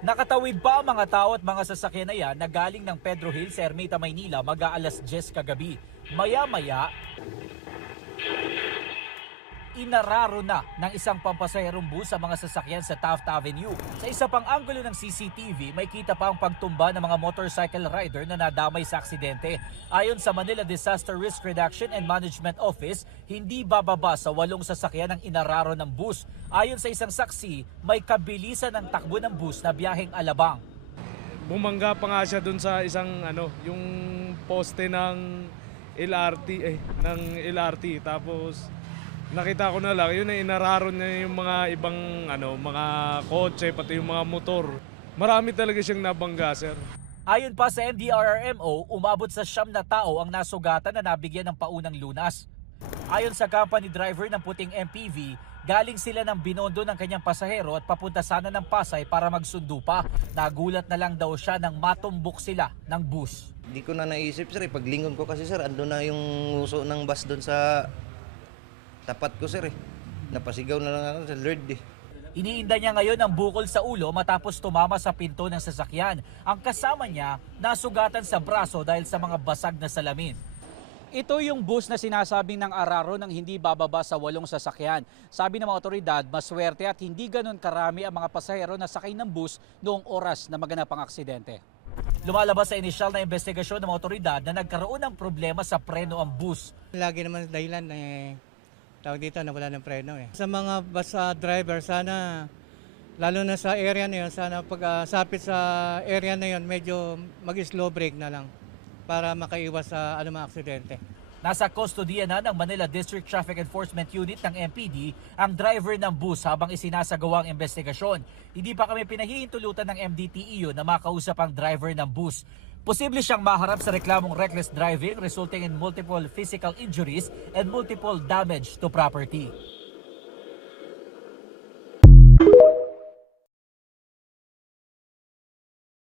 Nakatawid pa ang mga tao at mga sasakyan na yan na galing ng Pedro Hill sa Ermita, Maynila mag-aalas 10 kagabi. Maya-maya, inararo na ng isang pampasaherong bus sa mga sasakyan sa Taft Avenue. Sa isa pang anggulo ng CCTV, may kita pa ang pagtumba ng mga motorcycle rider na nadamay sa aksidente. Ayon sa Manila Disaster Risk Reduction and Management Office, hindi bababa sa 8 sasakyan ang inararo ng bus. Ayon sa isang saksi, may kabilisan ng takbo ng bus na biyaheng Alabang. Bumangga pa nga siya dun sa isang yung poste ng LRT tapos nakita ko na lang, yun ay inararo niya yung mga ibang mga kotse, pati yung mga motor. Marami talaga siyang nabangga, sir. Ayon pa sa MDRRMO, umabot sa 9 na tao ang nasugatan na nabigyan ng paunang lunas. Ayon sa company driver ng puting MPV, galing sila ng Binondo ng kanyang pasahero at papunta sana ng Pasay para magsundo pa. Nagulat na lang daw siya nang matumbok sila ng bus. Hindi ko na naisip, sir. Paglingon ko kasi, sir, ando na yung uso ng bus doon sa tapat ko, sir. Napasigaw na lang ako sa Lord. Iniinda niya ngayon ang bukol sa ulo matapos tumama sa pinto ng sasakyan. Ang kasama niya nasugatan sa braso dahil sa mga basag na salamin. Ito yung bus na sinasabing ng araro ng hindi bababa sa 8 sasakyan. Sabi ng mga otoridad, maswerte at hindi ganun karami ang mga pasahero na sakay ng bus noong oras na maganap ang aksidente. Lumalabas sa inisyal na investigasyon ng mga otoridad na nagkaroon ng problema sa preno ang bus. Lagi naman dahilan tawag dito na wala ng preno Sa mga bus driver, sana lalo na sa area na yun, sana pag sapit sa area na yun, medyo mag-slow brake na lang para makaiwas sa anumang aksidente. Nasa kustodiya na ng Manila District Traffic Enforcement Unit ng MPD ang driver ng bus habang isinasagawa ang investigasyon. Hindi pa kami pinahihintulutan ng MDTEU na makausap ang driver ng bus. Posible siyang maharap sa reklamong reckless driving resulting in multiple physical injuries and multiple damage to property.